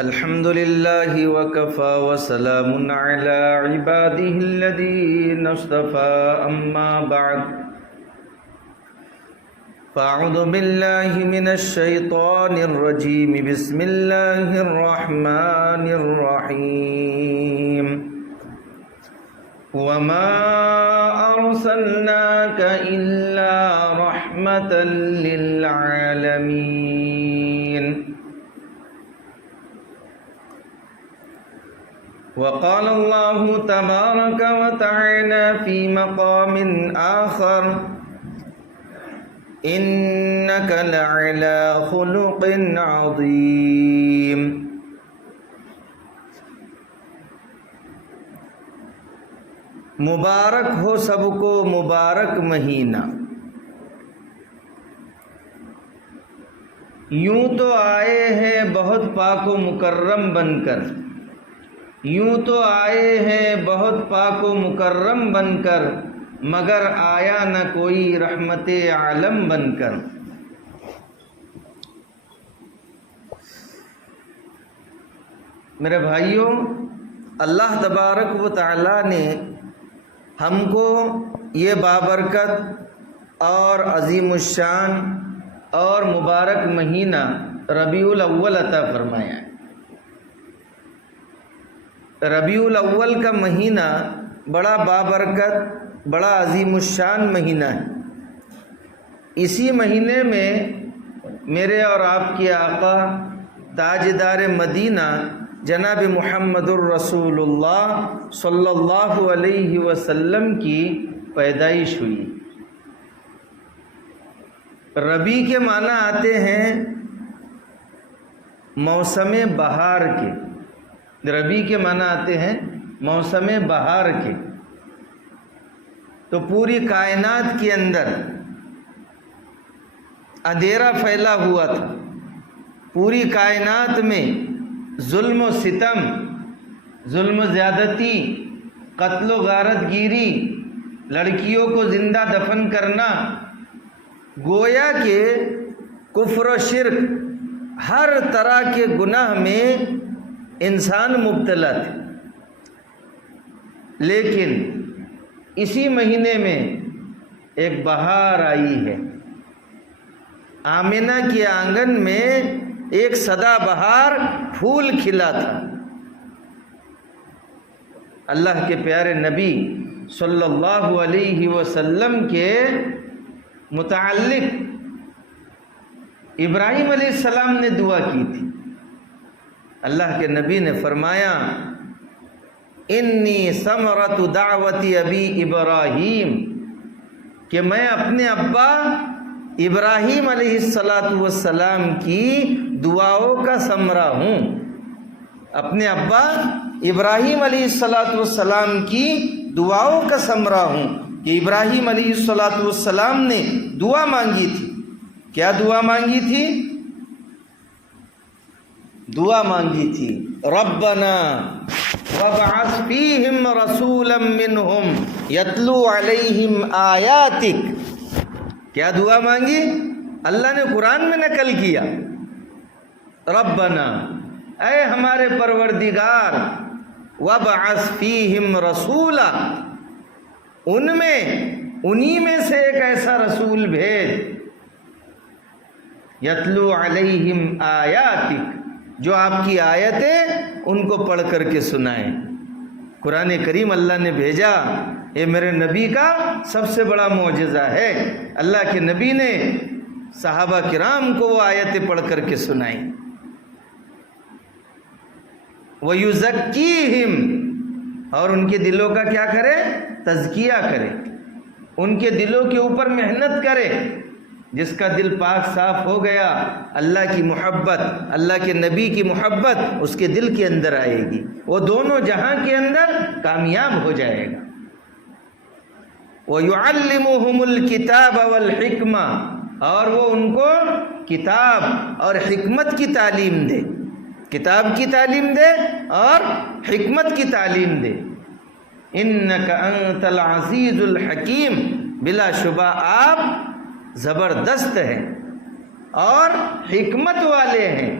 الحمد لله وكفى وسلام على عباده الذين اصطفى أما بعد فأعوذ بالله من الشيطان الرجيم بسم الله الرحمن الرحيم وما أرسلناك إلا رحمة للعالمين وقال الله تبارك وتعالى في مقام آخر إنك لعلى خلق عظيم مبارک ہو سب کو مبارک مہینہ، یوں تو آئے ہیں بہت پاک و مکرم بن کر، یوں تو آئے ہیں بہت پاک و مکرم بن کر، مگر آیا نہ کوئی رحمت عالم بن کر۔ میرے بھائیوں، اللہ تبارک و تعالی نے ہم کو یہ بابرکت اور عظیم الشان اور مبارک مہینہ ربیع الاول عطا فرمایا ہے۔ ربیع الاول کا مہینہ بڑا بابرکت، بڑا عظیم الشان مہینہ ہے۔ اسی مہینے میں میرے اور آپ کے آقا تاجدار مدینہ جناب محمد الرسول اللہ صلی اللہ علیہ وسلم کی پیدائش ہوئی۔ ربیع کے معنی آتے ہیں موسم بہار کے، ربیع کے معنی آتے ہیں موسم بہار کے۔ تو پوری کائنات کے اندر اندھیرا پھیلا ہوا تھا، پوری کائنات میں ظلم و ستم، ظلم و زیادتی، قتل و غارت گیری، لڑکیوں کو زندہ دفن کرنا، گویا کہ کفر و شرک، ہر طرح کے گناہ میں انسان مبتلا تھے۔ لیکن اسی مہینے میں ایک بہار آئی ہے۔ آمنہ کے آنگن میں ایک سدا بہار پھول کھلا تھا۔ اللہ کے پیارے نبی صلی اللہ علیہ وسلم کے متعلق ابراہیم علیہ السلام نے دعا کی تھی۔ اللہ کے نبی نے فرمایا انی ثمرۃ دعوت ابی ابراہیم، کہ میں اپنے ابا ابراہیم علیہ السلام کی دعاؤں کا ثمرہ ہوں، اپنے ابا ابراہیم علیہ السلام کی دعاؤں کا ثمرہ ہوں۔ کہ ابراہیم علیہ السلام نے دعا مانگی تھی۔ کیا دعا مانگی تھی؟ دعا مانگی تھی ربنا وابعث فیہم رسولا منہم یتلو علیہم آیاتک۔ کیا دعا مانگی؟ اللہ نے قرآن میں نقل کیا، ربنا، اے ہمارے پروردگار، وابعث فیہم رسولا، انہی میں سے ایک ایسا رسول بھیج، یتلو علیہم آیاتک، جو آپ کی آیتیں ان کو پڑھ کر کے سنائیں۔ قرآن کریم اللہ نے بھیجا، یہ میرے نبی کا سب سے بڑا معجزہ ہے۔ اللہ کے نبی نے صحابہ کرام کو وہ آیتیں پڑھ کر کے سنائیں۔ وَيُزَكِّيهِمْ، اور ان کے دلوں کا کیا کرے؟ تزکیہ کرے، ان کے دلوں کے اوپر محنت کرے۔ جس کا دل پاک صاف ہو گیا، اللہ کی محبت، اللہ کے نبی کی محبت اس کے دل کے اندر آئے گی، وہ دونوں جہاں کے اندر کامیاب ہو جائے گا۔ وَيُعَلِّمُهُمُ الْكِتَابَ وَالْحِكْمَةَ، اور وہ ان کو کتاب اور حکمت کی تعلیم دے، کتاب کی تعلیم دے اور حکمت کی تعلیم دے۔ اِنَّكَ أَنْتَ الْعَزِيزُ الْحَكِيمُ، بلا شبہ آپ زبردست ہیں اور حکمت والے ہیں۔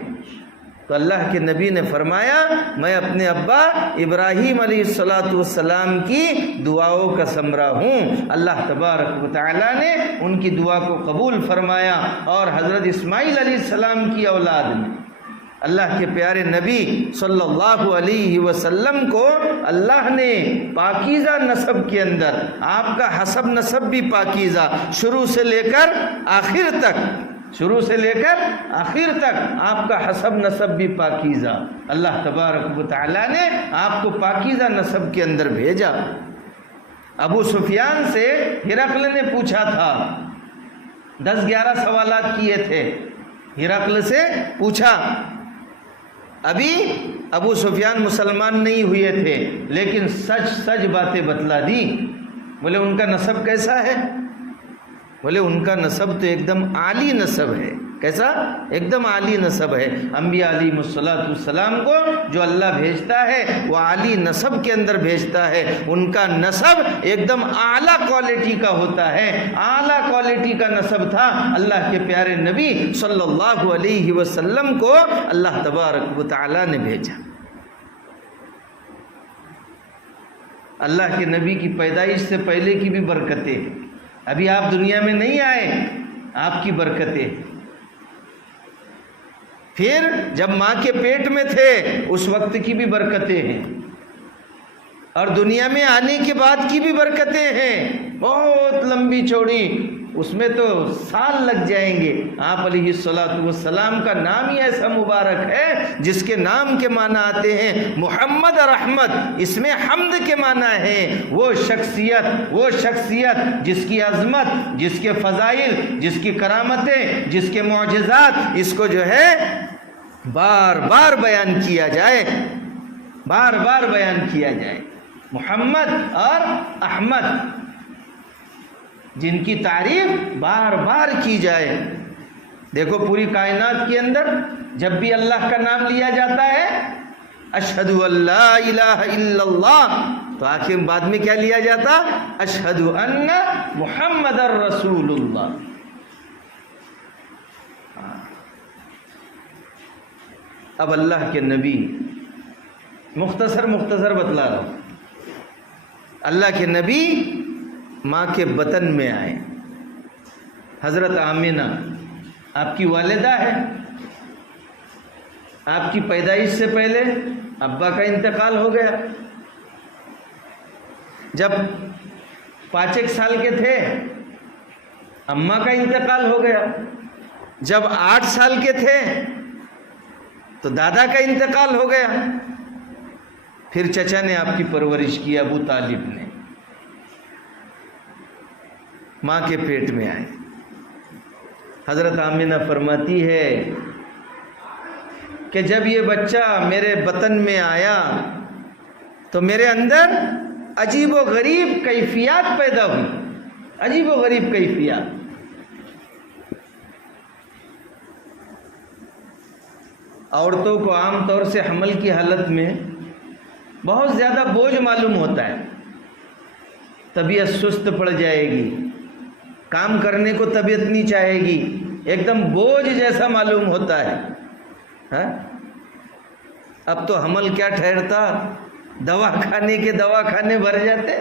تو اللہ کے نبی نے فرمایا میں اپنے ابا ابراہیم علیہ السلام کی دعاؤں کا ثمرہ ہوں۔ اللہ تبارک و تعالیٰ نے ان کی دعا کو قبول فرمایا، اور حضرت اسماعیل علیہ السلام کی اولاد میں اللہ کے پیارے نبی صلی اللہ علیہ وسلم کو اللہ نے پاکیزہ نسب کے اندر، آپ کا حسب نسب بھی پاکیزہ، شروع سے لے کر آخر تک آپ کا حسب نسب بھی پاکیزہ، اللہ تبارک و تعالیٰ نے آپ کو پاکیزہ نسب کے اندر بھیجا۔ ابو سفیان سے ہرقل نے پوچھا تھا، 10-11 سوالات کیے تھے، ہرقل سے پوچھا۔ ابھی ابو سفیان مسلمان نہیں ہوئے تھے، لیکن سچ باتیں بتلا دی۔ بولے ان کا نسب کیسا ہے؟ بولے ان کا نسب تو ایک دم عالی نسب ہے۔ کیسا؟ ایک دم عالی نسب ہے۔ انبیاء علیہ السلام کو جو اللہ بھیجتا ہے وہ عالی نسب کے اندر بھیجتا ہے، ان کا نسب ایک دم اعلیٰ کوالٹی کا ہوتا ہے، اعلیٰ کوالٹی کا نسب تھا۔ اللہ کے پیارے نبی صلی اللہ علیہ وسلم کو اللہ تبارک و تعالیٰ نے بھیجا۔ اللہ کے نبی کی پیدائش سے پہلے کی بھی برکتیں، ابھی آپ دنیا میں نہیں آئے، آپ کی برکتیں، پھر جب ماں کے پیٹ میں تھے اس وقت کی بھی برکتیں ہیں، اور دنیا میں آنے کے بعد کی بھی برکتیں ہیں، بہت لمبی چوڑی، اس میں تو سال لگ جائیں گے۔ آپ علیہ السلام کا نام ہی ایسا مبارک ہے جس کے نام کے معنی آتے ہیں محمد اور احمد، اس میں حمد کے معنی ہیں۔ وہ شخصیت جس کی عظمت، جس کے فضائل، جس کی کرامتیں، جس کے معجزات، اس کو جو ہے بار بار بیان کیا جائے، محمد اور احمد، جن کی تعریف بار بار کی جائے۔ دیکھو پوری کائنات کے اندر جب بھی اللہ کا نام لیا جاتا ہے، اشہد ان لا الہ الا اللہ، تو آخر بعد میں کیا لیا جاتا؟ اشہد ان محمد رسول اللہ۔ اب اللہ کے نبی مختصر بتلا رہا ہوں، اللہ کے نبی ماں کے بطن میں آئے۔ حضرت آمینہ آپ کی والدہ ہے، آپ کی پیدائش سے پہلے ابا کا انتقال ہو گیا۔ جب 5 سال کے تھے اماں کا انتقال ہو گیا، جب 8 سال کے تھے تو دادا کا انتقال ہو گیا، پھر چچا نے آپ کی پرورش کی، ابو طالب نے، ماں کے پیٹ میں آئے۔ حضرت آمینہ فرماتی ہے کہ جب یہ بچہ میرے بطن میں آیا تو میرے اندر عجیب و غریب کیفیات پیدا ہوئی، عجیب و غریب کیفیات۔ عورتوں کو عام طور سے حمل کی حالت میں بہت زیادہ بوجھ معلوم ہوتا ہے، طبیعت سست پڑ جائے گی، کام کرنے کو طبیعت نہیں چاہے گی، ایک دم بوجھ جیسا معلوم ہوتا ہے۔ اب تو حمل کیا ٹھہرتا، دوا کھانے بھر جاتے۔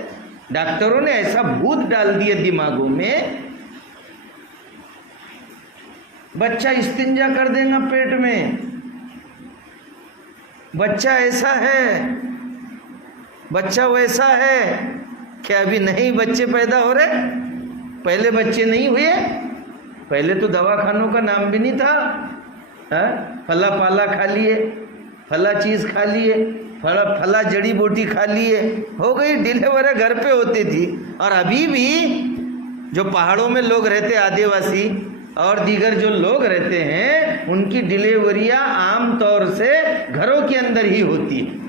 ڈاکٹروں نے ایسا بھوت ڈال دیے دماغوں میں، بچہ استنجا کر دے گا پیٹ میں، بچہ ایسا ہے، بچہ ویسا ہے۔ کیا ابھی نہیں بچے پیدا ہو رہے؟ پہلے بچے نہیں ہوئے؟ پہلے تو دواخانوں کا نام بھی نہیں تھا، پھلا پالا کھا لیے، پھلا چیز کھا لیے، پھلا جڑی بوٹی کھا لیے، ہو گئی ڈیلیوری گھر پہ ہوتی تھی۔ اور ابھی بھی جو پہاڑوں میں لوگ رہتے، آدیواسی اور دیگر جو لوگ رہتے ہیں، ان کی ڈیلیوریاں عام طور سے گھروں کے اندر ہی ہوتی ہے۔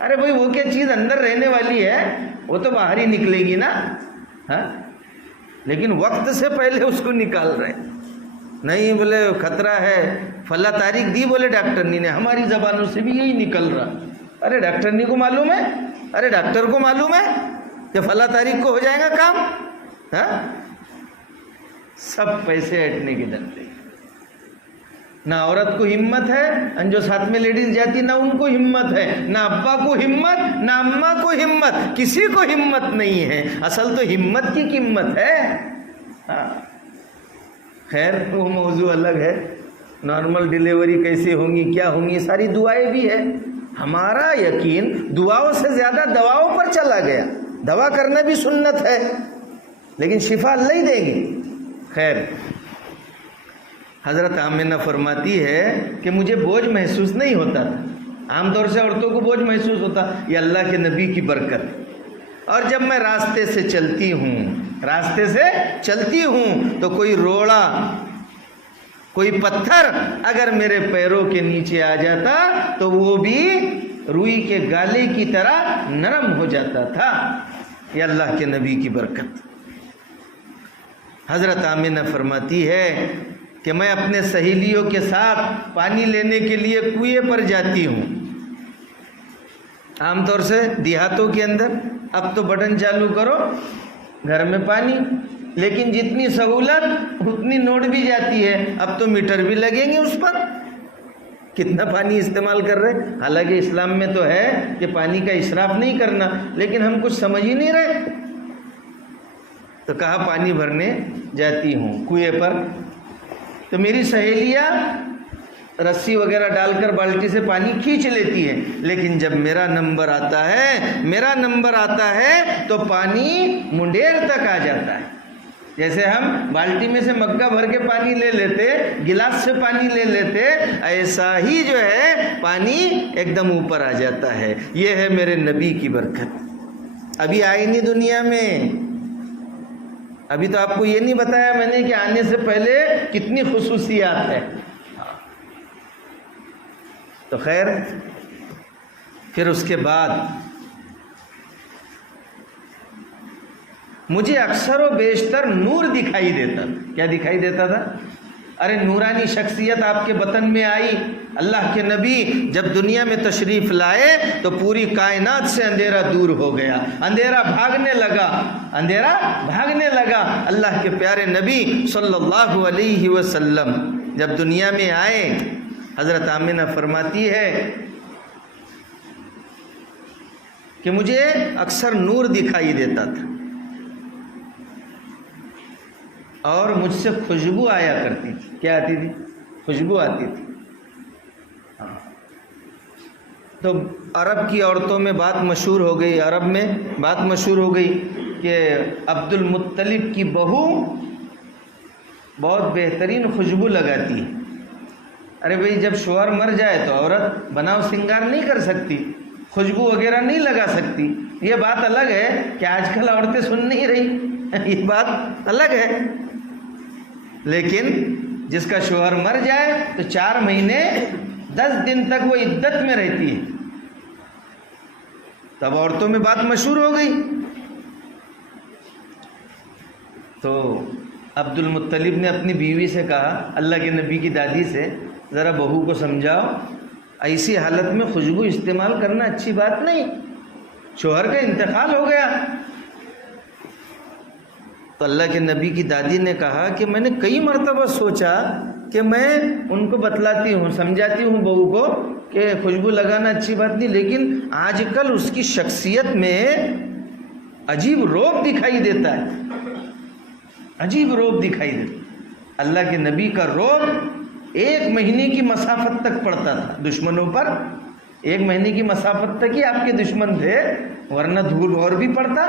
ارے بھائی وہ کیا چیز اندر رہنے والی ہے، وہ تو باہر ہی نکلے گی نا، لیکن وقت سے پہلے اس کو نکال رہے نہیں۔ بولے خطرہ ہے، فلاں تاریخ دی، بولے ڈاکٹرنی نے، ہماری زبانوں سے بھی یہی نکل رہا۔ ارے ڈاکٹرنی کو معلوم ہے، ارے ڈاکٹر کو معلوم ہے کہ فلاں تاریخ کو ہو جائے گا کام۔ سب پیسے ہٹنے کے ڈرتے۔ نہ عورت کو ہمت ہے، جو ساتھ میں لیڈیز جاتی نہ ان کو ہمت ہے، نہ ابا کو ہمت، نہ اماں کو ہمت، کسی کو ہمت نہیں ہے۔ اصل تو ہمت کی قیمت ہے۔ خیر وہ موضوع الگ ہے، نارمل ڈیلیوری کیسے ہوں گی، کیا ہوں گی، ساری دعائیں بھی ہے۔ ہمارا یقین دعاؤں سے زیادہ دواؤں پر چلا گیا۔ دوا کرنا بھی سنت ہے لیکن شفا اللہ ہی دے گی۔ خیر حضرت آمنہ فرماتی ہے کہ مجھے بوجھ محسوس نہیں ہوتا تھا۔ عام طور سے عورتوں کو بوجھ محسوس ہوتا، یہ اللہ کے نبی کی برکت۔ اور جب میں راستے سے چلتی ہوں تو کوئی روڑا، کوئی پتھر اگر میرے پیروں کے نیچے آ جاتا تو وہ بھی روئی کے گالے کی طرح نرم ہو جاتا تھا۔ یہ اللہ کے نبی کی برکت۔ حضرت آمنہ فرماتی ہے کہ میں اپنے سہیلیوں کے ساتھ پانی لینے کے لیے کنویں پر جاتی ہوں۔ عام طور سے دیہاتوں کے اندر اب تو بٹن چالو کرو گھر میں پانی، لیکن جتنی سہولت اتنی نوٹ بھی جاتی ہے۔ اب تو میٹر بھی لگیں گے اس پر، کتنا پانی استعمال کر رہے۔ حالانکہ اسلام میں تو ہے کہ پانی کا اسراف نہیں کرنا، لیکن ہم کچھ سمجھ ہی نہیں رہے۔ تو کہا پانی بھرنے جاتی ہوں کنویں پر، تو میری سہیلیاں رسی وغیرہ ڈال کر بالٹی سے پانی کھینچ لیتی ہے، لیکن جب میرا نمبر آتا ہے تو پانی منڈیر تک آ جاتا ہے۔ جیسے ہم بالٹی میں سے مگا بھر کے پانی لے لیتے، گلاس سے پانی لے لیتے، ایسا ہی جو ہے پانی ایک دم اوپر آ جاتا ہے۔ یہ ہے میرے نبی کی برکت۔ ابھی آئی نہیں دنیا میں، ابھی تو آپ کو یہ نہیں بتایا میں نے کہ آنے سے پہلے کتنی خصوصیات ہے۔ تو خیر پھر اس کے بعد مجھے اکثر و بیشتر نور دکھائی دیتا تھا۔ کیا دکھائی دیتا تھا؟ ارے نورانی شخصیت آپ کے بطن میں آئی۔ اللہ کے نبی جب دنیا میں تشریف لائے تو پوری کائنات سے اندھیرا دور ہو گیا، اندھیرا بھاگنے لگا۔ اللہ کے پیارے نبی صلی اللہ علیہ وسلم جب دنیا میں آئے، حضرت آمنہ فرماتی ہے کہ مجھے اکثر نور دکھائی دیتا تھا اور مجھ سے خوشبو آیا کرتی تھی۔ کیا آتی تھی؟ خوشبو آتی تھی۔ تو عرب کی عورتوں میں بات مشہور ہو گئی، کہ عبد المطلب کی بہو بہت بہترین خوشبو لگاتی ہے۔ ارے بھئی جب شوہر مر جائے تو عورت بناؤ سنگار نہیں کر سکتی، خوشبو وغیرہ نہیں لگا سکتی۔ یہ بات الگ ہے کہ آج کل عورتیں سن نہیں رہی، یہ بات الگ ہے۔ لیکن جس کا شوہر مر جائے تو 4 مہینے 10 دن تک وہ عدت میں رہتی ہے۔ تب عورتوں میں بات مشہور ہو گئی۔ تو عبد المطلب نے اپنی بیوی سے کہا، اللہ کے نبی کی دادی سے، ذرا بہو کو سمجھاؤ ایسی حالت میں خوشبو استعمال کرنا اچھی بات نہیں، شوہر کا انتقال ہو گیا۔ تو اللہ کے نبی کی دادی نے کہا کہ میں نے کئی مرتبہ سوچا کہ میں ان کو بتلاتی ہوں، سمجھاتی ہوں بہو کو کہ خوشبو لگانا اچھی بات نہیں، لیکن آج کل اس کی شخصیت میں عجیب رعب دکھائی دیتا ہے، عجیب رعب دکھائی دیتا ہے۔ اللہ کے نبی کا رعب 1 مہینے کی مسافت تک پڑتا تھا دشمنوں پر۔ 1 مہینے کی مسافت تک ہی آپ کے دشمن تھے، ورنہ دھول اور بھی پڑتا۔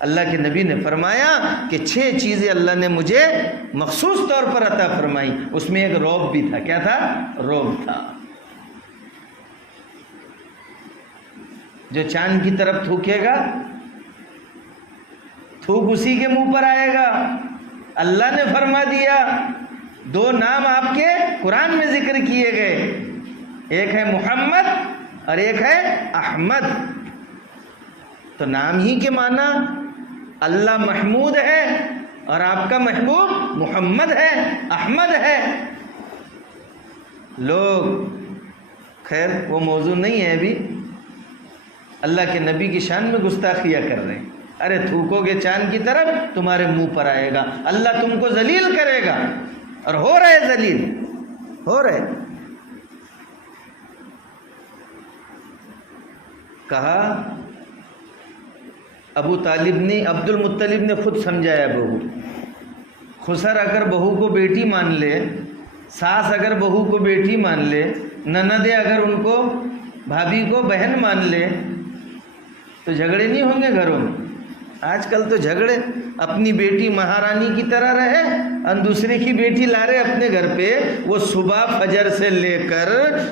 اللہ کے نبی نے فرمایا کہ 6 چیزیں اللہ نے مجھے مخصوص طور پر عطا فرمائی، اس میں ایک رعب بھی تھا۔ کیا تھا؟ رعب تھا۔ جو چاند کی طرف تھوکے گا تھوک اسی کے منہ پر آئے گا۔ اللہ نے فرما دیا، 2 نام آپ کے قرآن میں ذکر کیے گئے، ایک ہے محمد اور ایک ہے احمد۔ تو نام ہی کے معنی اللہ محمود ہے اور آپ کا محبوب محمد ہے، احمد ہے۔ لوگ خیر وہ موضوع نہیں ہے، ابھی اللہ کے نبی کی شان میں گستاخیاں کر رہے ہیں۔ ارے تھوکو گے چاند کی طرف تمہارے منہ پر آئے گا، اللہ تم کو ذلیل کرے گا، اور ہو رہے ذلیل۔ ہو رہے. کہا ابو طالب نے، عبد المطلب نے خود سمجھایا بہو. خسر اگر بہو کو بیٹی مان لے، ساس اگر بہو کو بیٹی مان لے، نندے اگر ان کو، بھابھی کو بہن مان لے، تو جھگڑے نہیں ہوں گے گھروں میں. آج کل تو جھگڑے، اپنی بیٹی مہارانی کی طرح رہے اور دوسرے کی بیٹی لا رہے اپنے گھر پہ. وہ صبح فجر سے لے کر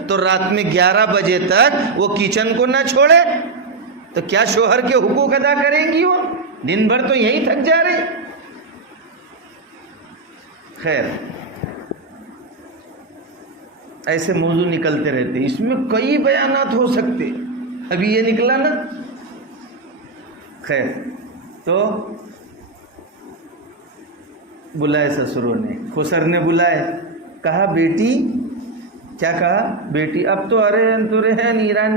تو رات میں 11 بجے تک وہ کچن کو نہ چھوڑے تو کیا شوہر کے حقوق ادا کریں گی؟ وہ دن بھر تو یہیں تھک جا رہے. خیر، ایسے موضوع نکلتے رہتے، اس میں کئی بیانات ہو سکتے، ابھی یہ نکلا نا. خیر، تو بلائے سسروں نے، خسر نے بلائے، کہا بیٹی، کیا کہا؟ بیٹی. اب تو ارے انتورے ہیں ایران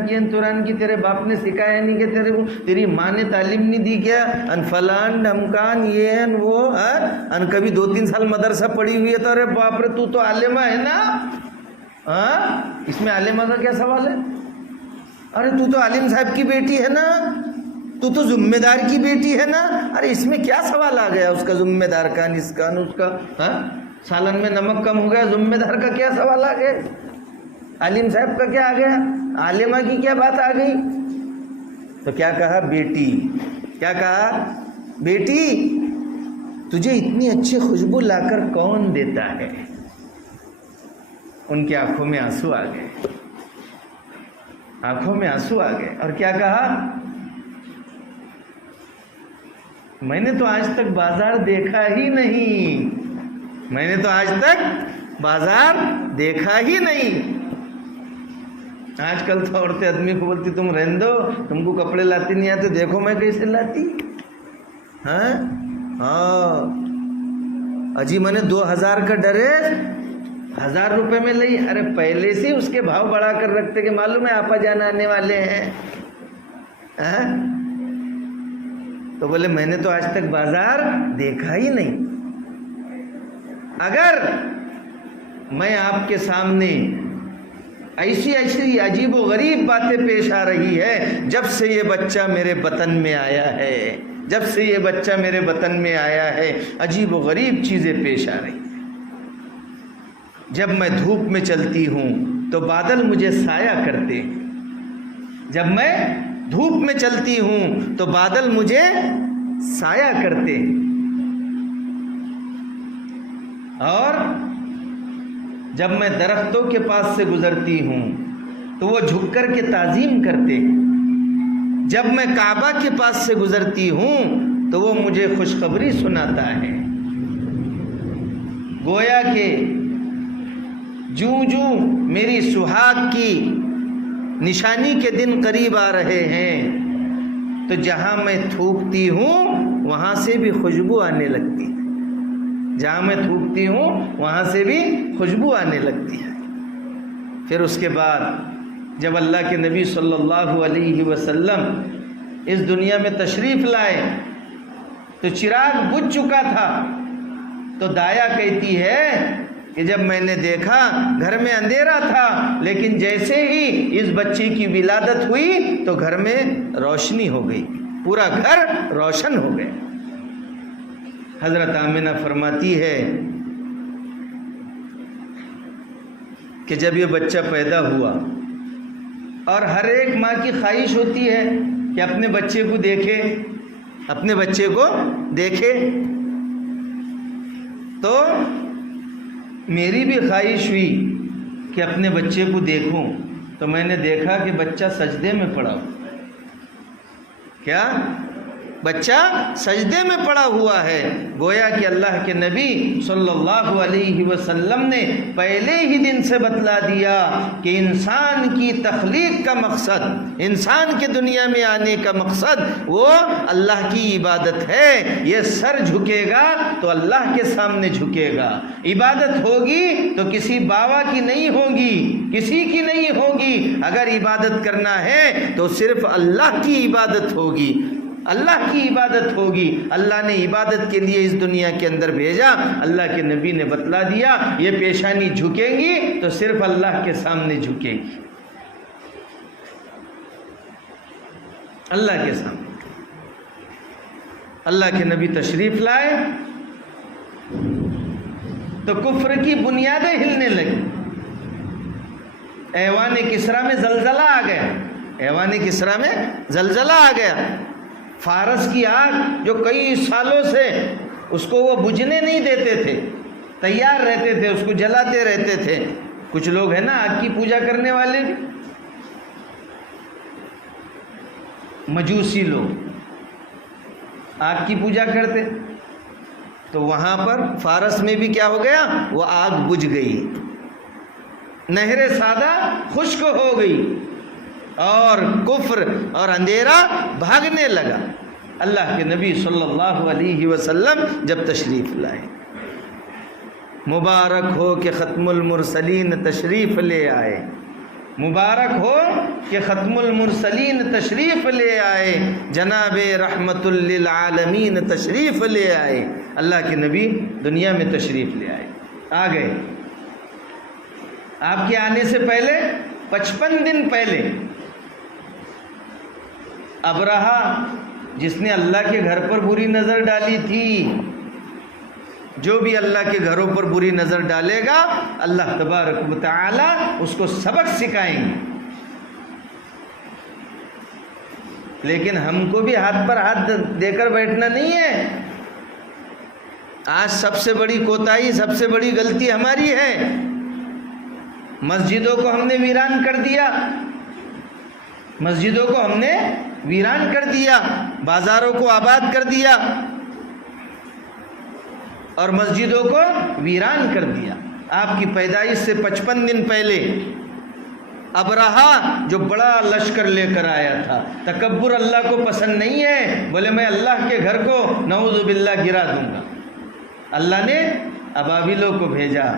کی تیرے باپ نے سکھایا نہیں کہ تیری ماں نے تعلیم نہیں دی کیا؟ ان فلان ڈھمکان یہ ان وہ، ان کبھی 2-3 سال مدرسہ پڑھی ہوئی ہے تو ارے باپ رے تو عالمہ ہے نا. ہاں، اس میں عالمہ کا کیا سوال ہے؟ ارے تو عالم صاحب کی بیٹی ہے نا، تو ذمہ دار کی بیٹی ہے نا. ارے اس میں کیا سوال آ گیا؟ اس کا ذمہ دار کا، اس کا. ہاں، سالن میں نمک کم ہو گیا، ذمہ دار کا کیا سوال آ گیا؟ عالم صاحب کا کیا آ گیا؟ عالمہ کی کیا بات آ گئی؟ تو کیا کہا؟ بیٹی. کیا کہا؟ بیٹی، تجھے اتنی اچھی خوشبو لا کر کون دیتا ہے؟ ان کی آنکھوں میں آنسو آ گئے، آنکھوں میں آنسو آ گئے. اور کیا کہا؟ میں نے تو آج تک بازار دیکھا ہی نہیں، میں نے تو آج تک بازار دیکھا ہی نہیں. آج کل تو عورتیں آدمی کو بولتی تم رہنے دو، تم کو کپڑے لاتی نہیں آتے، دیکھو میں کیسے لاتی. ہاں اجی میں نے 2000 کا ڈریس 1000 روپے میں لئی. ارے پہلے سے اس کے بھاؤ بڑھا کر رکھتے کہ معلوم ہے آپا جان آنے والے ہیں. تو بولے میں نے تو آج تک بازار دیکھا ہی نہیں. اگر میں آپ کے سامنے ایسی عجیب و غریب باتیں پیش آ رہی ہے، جب سے یہ بچہ میرے بطن میں آیا ہے، جب سے یہ بچہ میرے بطن میں آیا ہے عجیب و غریب چیزیں پیش آ رہی ہیں. جب میں دھوپ میں چلتی ہوں تو بادل مجھے سایہ کرتے ہیں، جب میں دھوپ میں چلتی ہوں تو بادل مجھے سایہ کرتے ہیں، اور جب میں درختوں کے پاس سے گزرتی ہوں تو وہ جھک کر کے تعظیم کرتے ہیں، جب میں کعبہ کے پاس سے گزرتی ہوں تو وہ مجھے خوشخبری سناتا ہے. گویا کہ جوں میری سہاگ کی نشانی کے دن قریب آ رہے ہیں تو جہاں میں تھوکتی ہوں وہاں سے بھی خوشبو آنے لگتی ہے، جہاں میں تھوکتی ہوں وہاں سے بھی خوشبو آنے لگتی ہے. پھر اس کے بعد جب اللہ کے نبی صلی اللہ علیہ وسلم اس دنیا میں تشریف لائے تو چراغ بجھ چکا تھا. تو دایا کہتی ہے کہ جب میں نے دیکھا گھر میں اندھیرا تھا، لیکن جیسے ہی اس بچے کی ولادت ہوئی تو گھر میں روشنی ہو گئی، پورا گھر روشن ہو گیا. حضرت آمنہ فرماتی ہے کہ جب یہ بچہ پیدا ہوا، اور ہر ایک ماں کی خواہش ہوتی ہے کہ اپنے بچے کو دیکھے، اپنے بچے کو دیکھے، تو میری بھی خواہش ہوئی کہ اپنے بچے کو دیکھوں. تو میں نے دیکھا کہ بچہ سجدے میں پڑا ہوا. کیا؟ بچہ سجدے میں پڑا ہوا ہے. گویا کہ اللہ کے نبی صلی اللہ علیہ وسلم نے پہلے ہی دن سے بتلا دیا کہ انسان کی تخلیق کا مقصد، انسان کے دنیا میں آنے کا مقصد وہ اللہ کی عبادت ہے. یہ سر جھکے گا تو اللہ کے سامنے جھکے گا. عبادت ہوگی تو کسی باوا کی نہیں ہوگی، کسی کی نہیں ہوگی. اگر عبادت کرنا ہے تو صرف اللہ کی عبادت ہوگی. اللہ کی عبادت ہوگی. اللہ نے عبادت کے لیے اس دنیا کے اندر بھیجا. اللہ کے نبی نے بتلا دیا یہ پیشانی جھکیں گی تو صرف اللہ کے سامنے جھکے گی, اللہ کے سامنے. اللہ کے نبی تشریف لائے تو کفر کی بنیادیں ہلنے لگی. ایوان کسرا میں زلزلہ آ گیا, ایوان کسرا میں زلزلہ آ گیا. فارس کی آگ جو کئی سالوں سے اس کو وہ بجھنے نہیں دیتے تھے, تیار رہتے تھے, اس کو جلاتے رہتے تھے. کچھ لوگ ہیں نا آگ کی پوجا کرنے والے بھی, مجوسی لوگ آگ کی پوجا کرتے. تو وہاں پر فارس میں بھی کیا ہو گیا, وہ آگ بجھ گئی, نہر سادہ خشک ہو گئی اور کفر اور اندھیرا بھاگنے لگا. اللہ کے نبی صلی اللہ علیہ وسلم جب تشریف لائے, مبارک ہو کہ ختم المرسلین تشریف لے آئے, مبارک ہو کہ ختم المرسلین تشریف لے آئے, جناب رحمت للعالمین تشریف لے آئے. اللہ کے نبی دنیا میں تشریف لے آئے, آ گئے. آپ کے آنے سے پہلے 55 دن پہلے ابرہہ جس نے اللہ کے گھر پر بری نظر ڈالی تھی, جو بھی اللہ کے گھروں پر بری نظر ڈالے گا اللہ تبارک و تعالی اس کو سبق سکھائیں گے. لیکن ہم کو بھی ہاتھ پر ہاتھ دے کر بیٹھنا نہیں ہے. آج سب سے بڑی کوتاہی, سب سے بڑی غلطی ہماری ہے, مسجدوں کو ہم نے ویران کر دیا, مسجدوں کو ہم نے ویران کر دیا, بازاروں کو آباد کر دیا اور مسجدوں کو ویران کر دیا. آپ کی پیدائش سے 55 دن پہلے ابرہہ جو بڑا لشکر لے کر آیا تھا, تکبر اللہ کو پسند نہیں ہے, بولے میں اللہ کے گھر کو نعوذ باللہ گرا دوں گا. اللہ نے ابابیلوں کو بھیجا.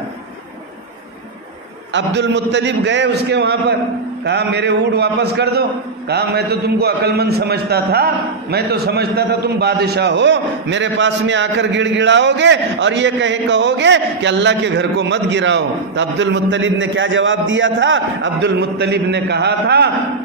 عبد المطلب گئے اس کے وہاں پر, کہا میرے اونٹ واپس کر دو. کہا میں تو تم کو عقل مند سمجھتا تھا, میں تو سمجھتا تھا تم بادشاہ ہو, میرے پاس میں آ کر گڑ گڑاؤ گے اور یہ کہو گے کہ اللہ کے گھر کو مت گراؤ. تو عبد المطلب نے کیا جواب دیا تھا؟ عبد المطلب نے کہا تھا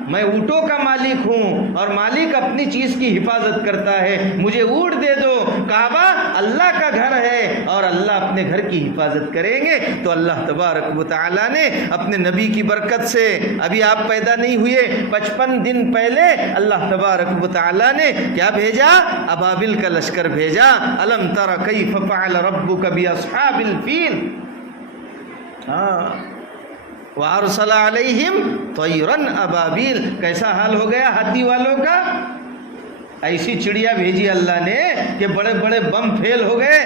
میں اونٹوں کا مالک ہوں اور مالک اپنی چیز کی حفاظت کرتا ہے, مجھے اونٹ دے دو. کعبہ اللہ کا گھر ہے اور اللہ اپنے گھر کی حفاظت کریں گے. تو اللہ تبارک و تعالی نے اپنے نبی کی برکت سے, ابھی آپ پیدا نہیں ہوئے 55 دن پہلے اللہ تبارک و تعالی نے کیا بھیجا؟ ابابل کا لشکر بھیجا. الم تر کیف فعل ربک باصحاب الفیل, وارسل علیہم طیرا ابابیل. کیسا حال ہو گیا ہاتھی والوں کا؟ ایسی چڑیا بھیجی اللہ نے کہ بڑے بڑے بم فیل ہو گئے.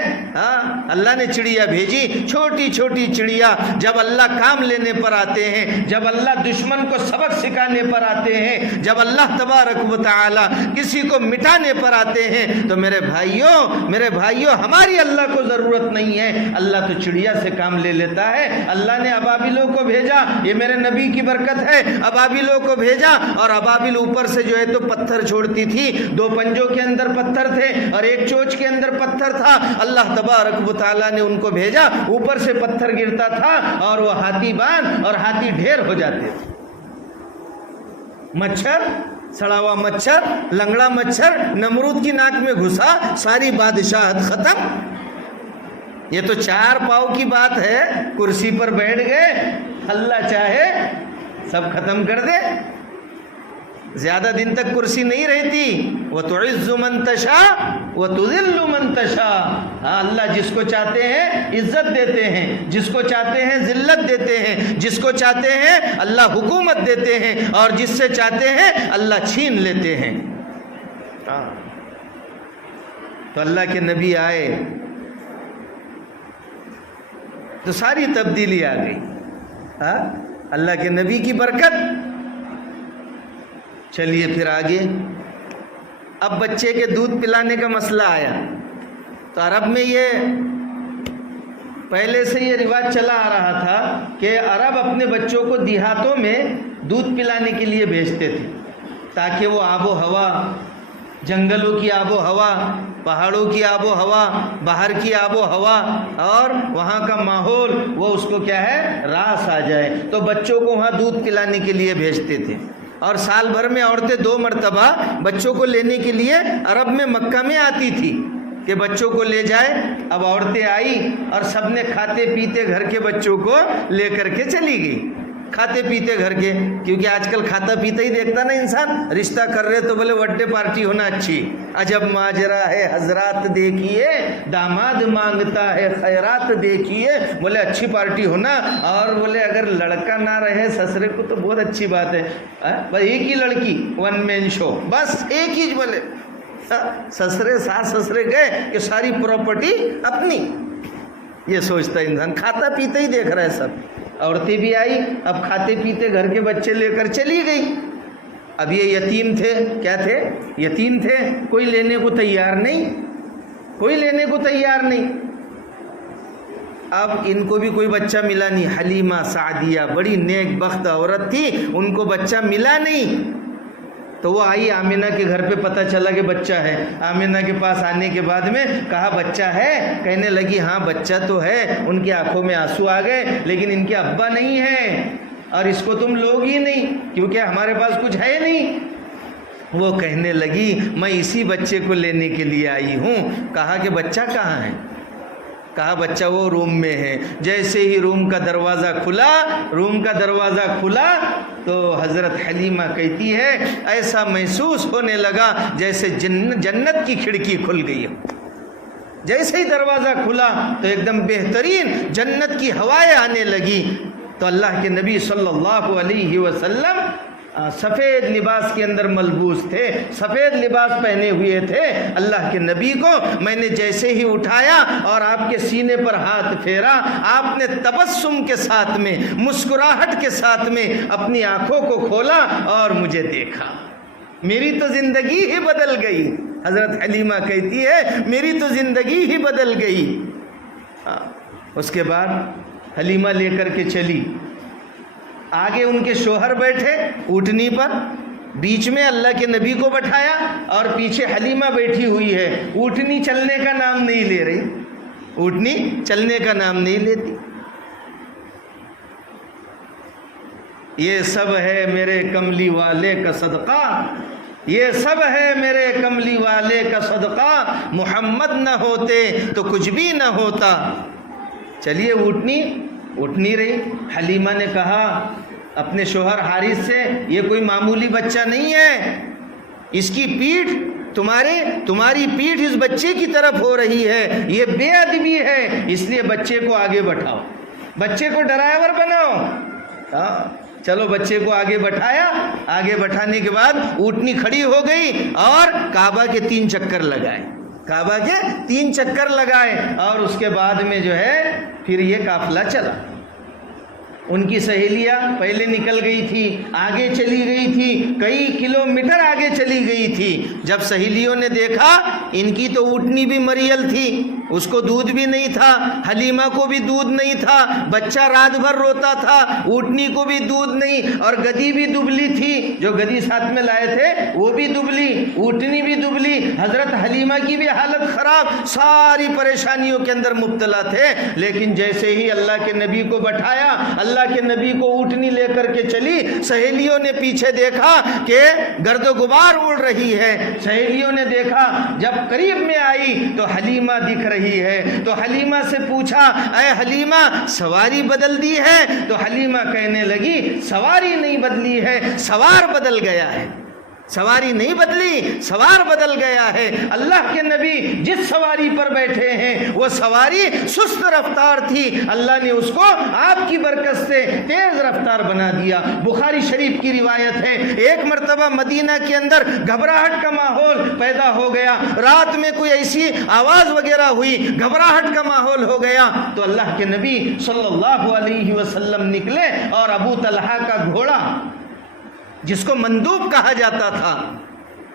اللہ نے چڑیا بھیجی, چھوٹی چھوٹی چڑیا. جب اللہ کام لینے پر آتے ہیں, جب اللہ دشمن کو سبق سکھانے پر آتے ہیں, جب اللہ تبارک و تعالی کسی کو مٹانے پر آتے ہیں, تو میرے بھائیوں ہماری اللہ کو ضرورت نہیں ہے, اللہ تو چڑیا سے کام لے لیتا ہے. اللہ نے ابابیلوں کو بھیجا, یہ میرے نبی کی برکت ہے. ابابیلوں کو بھیجا اور ابابیل اوپر سے جو ہے تو پتھر چھوڑتی تھی. 2 پنجوں کے اندر پتھر تھے اور 1 چونچ کے اندر پتھر تھا. اللہ تبارک و تعالی نے ان کو بھیجا, اوپر سے پتھر گرتا تھا اور وہ ہاتھی بان اور ہاتھی ڈھیر ہو جاتے تھے. مچھر, سڑا ہوا مچھر, لنگڑا مچھر نمرود کی ناک میں گھسا, ساری بادشاہت ختم. یہ تو 4 پاؤں کی بات ہے, کرسی پر بیٹھ گئے, اللہ چاہے سب ختم کر دے. زیادہ دن تک کرسی نہیں رہتی. وَتُعِزُّ مَن تَشَاءُ وَتُذِلُّ مَن تَشَاءُ. اللہ جس کو چاہتے ہیں عزت دیتے ہیں, جس کو چاہتے ہیں ذلت دیتے ہیں, جس کو چاہتے ہیں اللہ حکومت دیتے ہیں اور جس سے چاہتے ہیں اللہ چھین لیتے ہیں. تو اللہ کے نبی آئے تو ساری تبدیلی آ گئی. اللہ کے نبی کی برکت. چلیے پھر آگے. اب بچے کے دودھ پلانے کا مسئلہ آیا. تو عرب میں یہ پہلے سے یہ رواج چلا آ رہا تھا کہ عرب اپنے بچوں کو دیہاتوں میں دودھ پلانے کے لیے بھیجتے تھے تاکہ وہ آب و ہوا جنگلوں کی آب و ہوا، پہاڑوں کی آب و ہوا، باہر کی آب و ہوا اور وہاں کا ماحول وہ اس کو کیا ہے راس آ جائے، تو بچوں کو وہاں دودھ پلانے کے لیے بھیجتے تھے۔ اور سال بھر میں عورتیں 2 مرتبہ بچوں کو لینے کے لیے عرب میں مکہ میں آتی تھی کہ بچوں کو لے جائے۔ اب عورتیں آئی اور سب نے کھاتے پیتے گھر کے بچوں کو لے کر کے چلی گئی، کھاتے پیتے گھر کے، کیونکہ آج کل کھاتا پیتا ہی دیکھتا نا انسان۔ رشتہ کر رہے تو بولے برتھ ڈے پارٹی ہونا اچھی، عجب ماجرا ہے حضرات دیکھیے، داماد مانگتا ہے خیرات دیکھیے، بولے اچھی پارٹی ہونا۔ اور بولے اگر لڑکا نہ رہے سسرے کو تو بہت اچھی بات ہے، بس ایک ہی لڑکی، 1 مین شو، بس ایک ہی، بولے سسرے ساس سسرے گئے کہ ساری پراپرٹی اپنی۔ یہ سوچتا ہے انسان، کھاتا پیتا ہی دیکھ رہا ہے سب۔ عورتیں بھی آئی، اب کھاتے پیتے گھر کے بچے لے کر چلی گئی۔ اب یہ یتیم تھے، کیا تھے؟ یتیم تھے، کوئی لینے کو تیار نہیں، کوئی لینے کو تیار نہیں۔ اب ان کو بھی کوئی بچہ ملا نہیں۔ حلیمہ سعدیہ بڑی نیک بخت عورت تھی، ان کو بچہ ملا نہیں، تو وہ آئی آمینہ کے گھر پہ، پتہ چلا کہ بچہ ہے۔ آمینہ کے پاس آنے کے بعد میں کہا بچہ ہے؟ کہنے لگی ہاں بچہ تو ہے۔ ان کی آنکھوں میں آنسو آ گئے، لیکن ان کے ابا نہیں ہیں اور اس کو تم لوگ ہی نہیں کیونکہ ہمارے پاس کچھ ہے نہیں۔ وہ کہنے لگی میں اسی بچے کو لینے کے لیے آئی ہوں۔ کہا کہ بچہ کہاں ہے؟ کہا بچہ وہ روم میں ہے۔ جیسے ہی روم کا دروازہ کھلا تو حضرت حلیمہ کہتی ہے ایسا محسوس ہونے لگا جیسے جنت کی کھڑکی کھل گئی ہو۔ جیسے ہی دروازہ کھلا تو ایک دم بہترین جنت کی ہوائیں آنے لگی۔ تو اللہ کے نبی صلی اللہ علیہ وسلم سفید لباس کے اندر ملبوس تھے، سفید لباس پہنے ہوئے تھے۔ اللہ کے نبی کو میں نے جیسے ہی اٹھایا اور آپ کے سینے پر ہاتھ پھیرا، آپ نے تبسم کے ساتھ میں، مسکراہٹ کے ساتھ میں اپنی آنکھوں کو کھولا اور مجھے دیکھا۔ میری تو زندگی ہی بدل گئی۔ حضرت حلیمہ کہتی ہے میری تو زندگی ہی بدل گئی۔ اس کے بعد حلیمہ لے کر کے چلی، آگے ان کے شوہر بیٹھے اونٹنی پر، بیچ میں اللہ کے نبی کو بٹھایا اور پیچھے حلیمہ بیٹھی ہوئی ہے۔ اونٹنی چلنے کا نام نہیں لے رہی، اونٹنی چلنے کا نام نہیں لیتی۔ یہ سب ہے میرے کملی والے کا صدقہ، یہ سب ہے میرے کملی والے کا صدقہ، محمد نہ ہوتے تو کچھ بھی نہ ہوتا۔ چلیے اٹھنی رہی۔ حلیمہ نے کہا اپنے شوہر حارث سے یہ کوئی معمولی بچہ نہیں ہے، اس کی پیٹھ تمہاری پیٹھ اس بچے کی طرف ہو رہی ہے، یہ بے ادبی ہے، اس لیے بچے کو آگے بٹھاؤ، بچے کو ڈرائیور بناؤ۔ چلو بچے کو آگے بٹھایا، آگے بٹھانے کے بعد اونٹنی کھڑی ہو گئی اور کعبہ کے 3 چکر لگائے، کعبہ کے 3 چکر لگائے اور اس کے بعد میں جو ہے پھر یہ قافلہ چلا۔ ان کی سہیلیاں پہلے نکل گئی تھی، آگے چلی گئی تھی، کئی کلومیٹر آگے چلی گئی تھی۔ جب سہیلیوں نے دیکھا ان کی تو اونٹنی بھی مریل تھی، اس کو دودھ بھی نہیں تھا، حلیمہ کو بھی دودھ نہیں تھا، بچہ رات بھر روتا تھا، اونٹنی کو بھی دودھ نہیں، اور گدی بھی دبلی تھی، جو گدی ساتھ میں لائے تھے وہ بھی دبلی، اونٹنی بھی دبلی، حضرت حلیمہ کی بھی حالت خراب، ساری پریشانیوں کے اندر مبتلا تھے۔ لیکن جیسے ہی اللہ کے نبی کو بٹھایا، اللہ کے نبی کو اونٹنی لے کر کے چلی، سہیلیوں نے پیچھے دیکھا کہ گرد و غبار اڑ رہی ہے۔ سہیلیوں نے دیکھا، جب قریب میں آئی تو حلیمہ دکھ رہی ہے، تو حلیمہ سے پوچھا اے حلیمہ سواری بدل دی ہے؟ تو حلیمہ کہنے لگی سواری نہیں بدلی ہے، سوار بدل گیا ہے، سواری نہیں بدلی، سوار بدل گیا ہے۔ اللہ کے نبی جس سواری پر بیٹھے ہیں وہ سواری سست رفتار تھی، اللہ نے اس کو آپ کی برکت سے تیز رفتار بنا دیا۔ بخاری شریف کی روایت ہے، ایک مرتبہ مدینہ کے اندر گھبراہٹ کا ماحول پیدا ہو گیا، رات میں کوئی ایسی آواز وغیرہ ہوئی، گھبراہٹ کا ماحول ہو گیا، تو اللہ کے نبی صلی اللہ علیہ وسلم نکلے اور ابو طلحہ کا گھوڑا جس کو مندوب کہا جاتا تھا،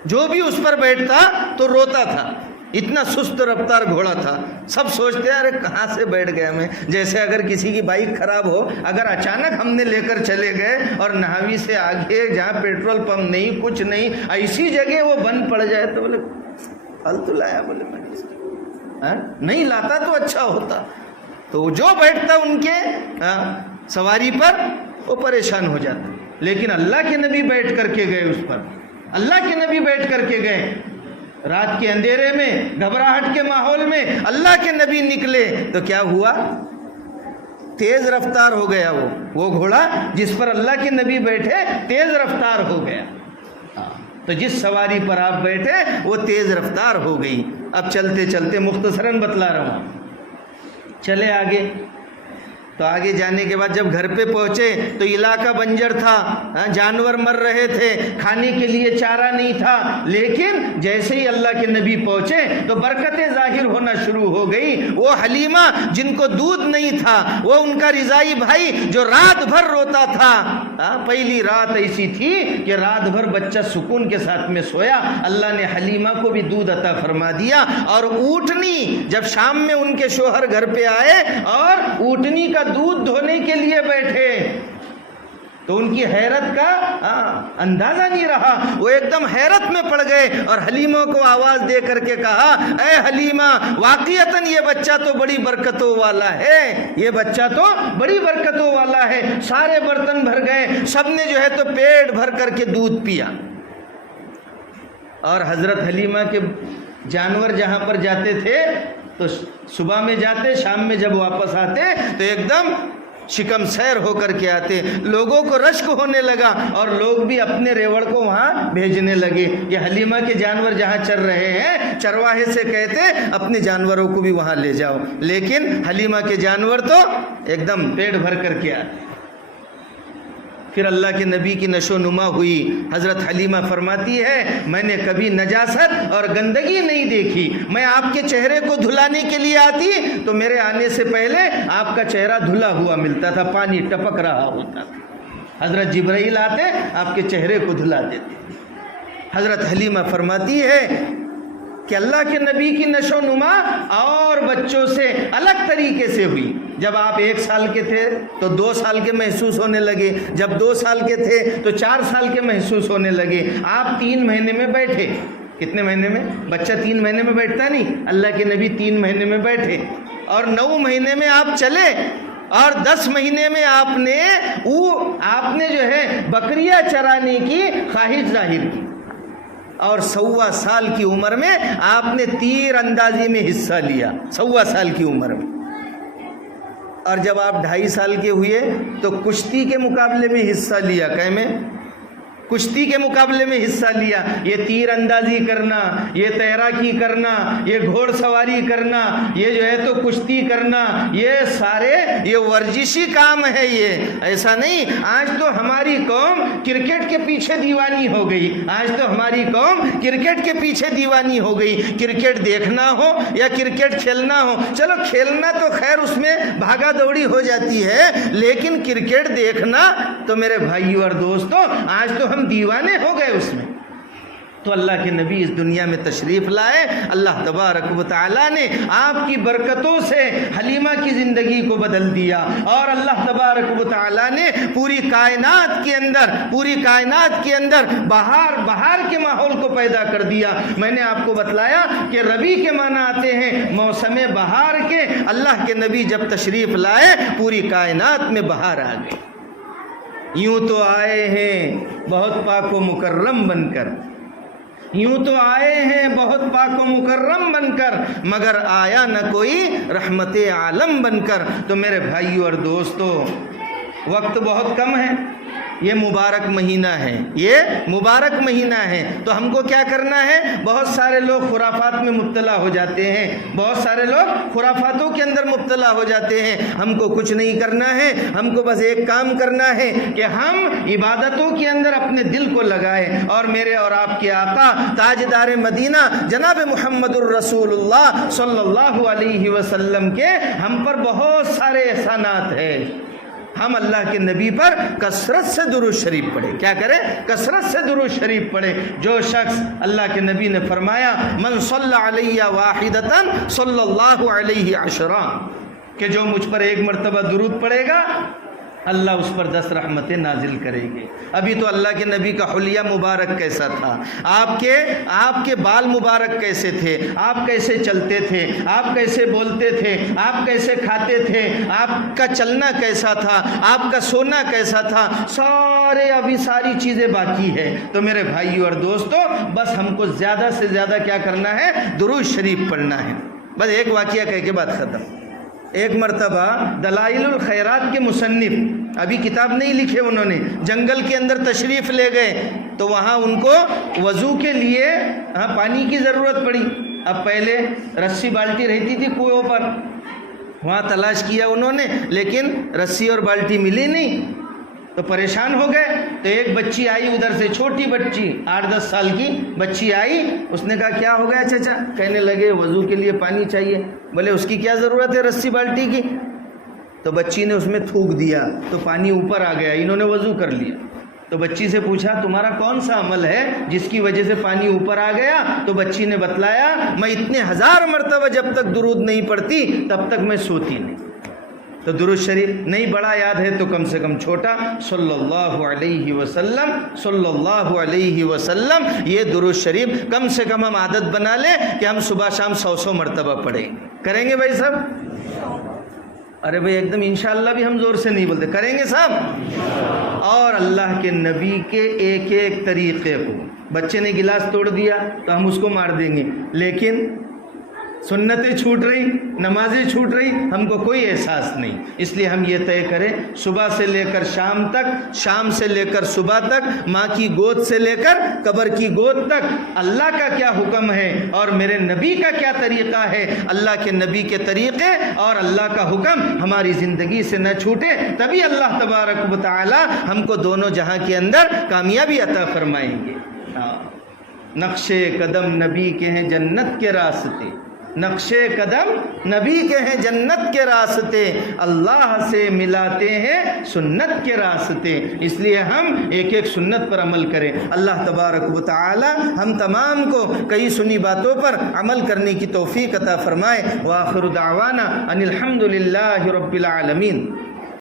جو بھی اس پر بیٹھتا تو روتا تھا، اتنا سست رفتار گھوڑا تھا. سب سوچتے ہیں ارے کہاں سے بیٹھ گئے ہمیں. جیسے اگر کسی کی بائک خراب ہو, اگر اچانک ہم نے لے کر چلے گئے اور نہاوی سے آگے جہاں پیٹرول پمپ نہیں کچھ نہیں, ایسی جگہ وہ بند پڑ جائے تو بولے فالتو لایا, بولے میں نہیں لاتا تو اچھا ہوتا. تو جو بیٹھتا ان کے سواری پر وہ پریشان ہو جاتا. لیکن اللہ کے نبی بیٹھ کر کے گئے اس پر, اللہ کے نبی بیٹھ کر کے گئے. رات کے اندھیرے میں, گھبراہٹ کے ماحول میں اللہ کے نبی نکلے تو کیا ہوا؟ تیز رفتار ہو گیا. وہ گھوڑا جس پر اللہ کے نبی بیٹھے تیز رفتار ہو گیا. تو جس سواری پر آپ بیٹھے وہ تیز رفتار ہو گئی. اب چلتے چلتے مختصراً بتلا رہا ہوں, چلے آگے. تو آگے جانے کے بعد جب گھر پہ پہنچے تو علاقہ بنجر تھا, جانور مر رہے تھے, کھانے کے لیے چارہ نہیں تھا. لیکن جیسے ہی اللہ کے نبی پہنچے تو برکتیں ظاہر ہونا شروع ہو گئی. وہ حلیمہ جن کو دودھ نہیں تھا, وہ ان کا رضائی بھائی جو رات بھر روتا تھا, پہلی رات ایسی تھی کہ رات بھر بچہ سکون کے ساتھ میں سویا. اللہ نے حلیمہ کو بھی دودھ عطا فرما دیا. اور اونٹنی جب شام میں ان کے شوہر گھر پہ آئے اور اونٹنی کا دودھ دھونے کے لیے بیٹھے تو ان کی حیرت کا اندازہ نہیں رہا. وہ ایک دم حیرت میں پڑ گئے اور حلیمہ کو آواز دے کر کے کہا, اے حلیمہ, واقعتاً یہ بچہ تو بڑی برکتوں والا ہے, یہ بچہ تو بڑی برکتوں والا ہے. سارے برتن بھر گئے, سب نے جو ہے تو پیٹ بھر کر کے دودھ پیا. اور حضرت حلیمہ کے جانور جہاں پر جاتے تھے تو صبح میں جاتے, شام میں جب واپس آتے تو ایک دم شکم سیر ہو کر کے آتے. لوگوں کو رشک ہونے لگا اور لوگ بھی اپنے ریوڑ کو وہاں بھیجنے لگے. یہ حلیمہ کے جانور جہاں چر رہے ہیں, چرواہے سے کہتے اپنے جانوروں کو بھی وہاں لے جاؤ. لیکن حلیمہ کے جانور تو ایک دم پیٹ بھر کر کے آتے. پھر اللہ کے نبی کی نشو نما ہوئی. حضرت حلیمہ فرماتی ہے, میں نے کبھی نجاست اور گندگی نہیں دیکھی. میں آپ کے چہرے کو دھلانے کے لیے آتی تو میرے آنے سے پہلے آپ کا چہرہ دھلا ہوا ملتا تھا, پانی ٹپک رہا ہوتا تھا. حضرت جبرائیل آتے آپ کے چہرے کو دھلا دیتے. حضرت حلیمہ فرماتی ہے کہ اللہ کے نبی کی نشو نما اور بچوں سے الگ طریقے سے ہوئی. جب آپ 1 سال کے تھے تو 2 سال کے محسوس ہونے لگے, جب 2 سال کے تھے تو 4 سال کے محسوس ہونے لگے. آپ 3 مہینے میں بیٹھے. کتنے مہینے میں؟ بچہ 3 مہینے میں بیٹھتا نہیں, اللہ کے نبی 3 مہینے میں بیٹھے. اور 9 مہینے میں آپ چلے, اور 10 مہینے میں آپ نے جو ہے بکریاں چرانے کی خواہش ظاہر کی. اور 1.25 سال کی عمر میں آپ نے تیر اندازی میں حصہ لیا, 1.25 سال کی عمر میں. اور جب آپ 2.5 سال کے ہوئے تو کشتی کے مقابلے میں حصہ لیا. کہیں میں کشتی کے مقابلے میں حصہ لیا. یہ تیر اندازی کرنا, یہ تیراکی کرنا, یہ گھوڑ سواری کرنا, یہ جو ہے تو کشتی کرنا, یہ سارے یہ ورزشی کام ہے. یہ ایسا نہیں. آج تو ہماری قوم کرکٹ کے پیچھے دیوانی ہو گئی. آج تو ہماری قوم کرکٹ کے پیچھے دیوانی ہو گئی. کرکٹ دیکھنا ہو یا کرکٹ کھیلنا ہو, چلو کھیلنا تو خیر اس میں بھاگا دوڑی ہو جاتی ہے, لیکن کرکٹ دیکھنا تو میرے بھائیو اور دوستوں آج تو ہم دیوانے ہو گئے اس میں. تو اللہ کے نبی اس دنیا میں تشریف لائے. اللہ تبارک و تعالیٰ نے آپ کی برکتوں سے حلیمہ کی زندگی کو بدل دیا, اور اللہ تبارک و تعالیٰ نے پوری کائنات کے اندر بہار کے ماحول کو پیدا کر دیا. میں نے آپ کو بتلایا کہ ربیع کے معنی آتے ہیں موسم بہار کے. اللہ کے نبی جب تشریف لائے پوری کائنات میں بہار آ گئی. یوں تو آئے ہیں بہت پاک و مکرم بن کر, یوں تو آئے ہیں بہت پاک و مکرم بن کر, مگر آیا نہ کوئی رحمت عالم بن کر. تو میرے بھائیو اور دوستو, وقت بہت کم ہے. یہ مبارک مہینہ ہے, یہ مبارک مہینہ ہے. تو ہم کو کیا کرنا ہے؟ بہت سارے لوگ خرافات میں مبتلا ہو جاتے ہیں, بہت سارے لوگ خرافاتوں کے اندر مبتلا ہو جاتے ہیں. ہم کو کچھ نہیں کرنا ہے, ہم کو بس ایک کام کرنا ہے کہ ہم عبادتوں کے اندر اپنے دل کو لگائیں. اور میرے اور آپ کے آقا تاجدار مدینہ جناب محمد الرسول اللہ صلی اللہ علیہ وسلم کے ہم پر بہت سارے احسانات ہیں. ہم اللہ کے نبی پر کثرت سے درود شریف پڑھیں. کیا کریں؟ کثرت سے درود شریف پڑھیں. جو شخص، اللہ کے نبی نے فرمایا من صلی علیہ واحدۃ صلی اللہ علیہ عشرا، کہ جو مجھ پر ایک مرتبہ درود پڑھے گا اللہ اس پر 10 رحمتیں نازل کرے گے. ابھی تو اللہ کے نبی کا حلیہ مبارک کیسا تھا، آپ کے بال مبارک کیسے تھے، آپ کیسے چلتے تھے، آپ کیسے بولتے تھے، آپ کیسے کھاتے تھے، آپ کا چلنا کیسا تھا، آپ کا سونا کیسا تھا، ابھی ساری چیزیں باقی ہے. تو میرے بھائیو اور دوستو، بس ہم کو زیادہ سے زیادہ کیا کرنا ہے؟ درود شریف پڑھنا ہے. بس ایک واقعہ کہہ کے بات ختم. ایک مرتبہ دلائل الخیرات کے مصنف، ابھی کتاب نہیں لکھے انہوں نے، جنگل کے اندر تشریف لے گئے تو وہاں ان کو وضو کے لیے پانی کی ضرورت پڑی. اب پہلے رسی بالٹی رہتی تھی کنویں پر، وہاں تلاش کیا انہوں نے لیکن رسی اور بالٹی ملی نہیں، تو پریشان ہو گئے. تو ایک بچی آئی ادھر سے، چھوٹی بچی 8-10 سال کی بچی آئی. اس نے کہا کیا ہو گیا چچا؟ کہنے لگے وضو کے لیے پانی چاہیے. بولے اس کی کیا ضرورت ہے رسی بالٹی کی؟ تو بچی نے اس میں تھوک دیا تو پانی اوپر آ گیا. انہوں نے وضو کر لیا. تو بچی سے پوچھا تمہارا کون سا عمل ہے جس کی وجہ سے پانی اوپر آ گیا؟ تو بچی نے بتلایا میں اتنے 1000 مرتبہ جب تک درود نہیں پڑھتی تب تک میں سوتی نہیں. تو درود شریف نہیں بڑا یاد ہے تو کم سے کم چھوٹا، صلی اللہ علیہ وسلم صلی اللہ علیہ وسلم. یہ درود شریف کم سے کم ہم عادت بنا لیں کہ ہم صبح شام 100 مرتبہ پڑھیں. کریں گے بھائی صاحب؟ ارے بھائی ایک دم انشاءاللہ بھی ہم زور سے نہیں بولتے، کریں گے صاحب. اور اللہ کے نبی کے ایک ایک طریقے کو، بچے نے گلاس توڑ دیا تو ہم اس کو مار دیں گے، لیکن سنتیں چھوٹ رہی، نمازیں چھوٹ رہی، ہم کو کوئی احساس نہیں. اس لیے ہم یہ طے کریں صبح سے لے کر شام تک، شام سے لے کر صبح تک، ماں کی گود سے لے کر قبر کی گود تک اللہ کا کیا حکم ہے اور میرے نبی کا کیا طریقہ ہے، اللہ کے نبی کے طریقے اور اللہ کا حکم ہماری زندگی سے نہ چھوٹے. تبھی اللہ تبارک و تعالی ہم کو دونوں جہاں کے اندر کامیابی عطا فرمائیں گے. نقش قدم نبی کے ہیں جنت کے راستے، نقش قدم نبی کے ہیں جنت کے راستے، اللہ سے ملاتے ہیں سنت کے راستے. اس لیے ہم ایک ایک سنت پر عمل کریں. اللہ تبارک و تعالی ہم تمام کو کئی سنی باتوں پر عمل کرنے کی توفیق عطا فرمائے. وآخر دعوانا ان الحمد للہ رب العالمین.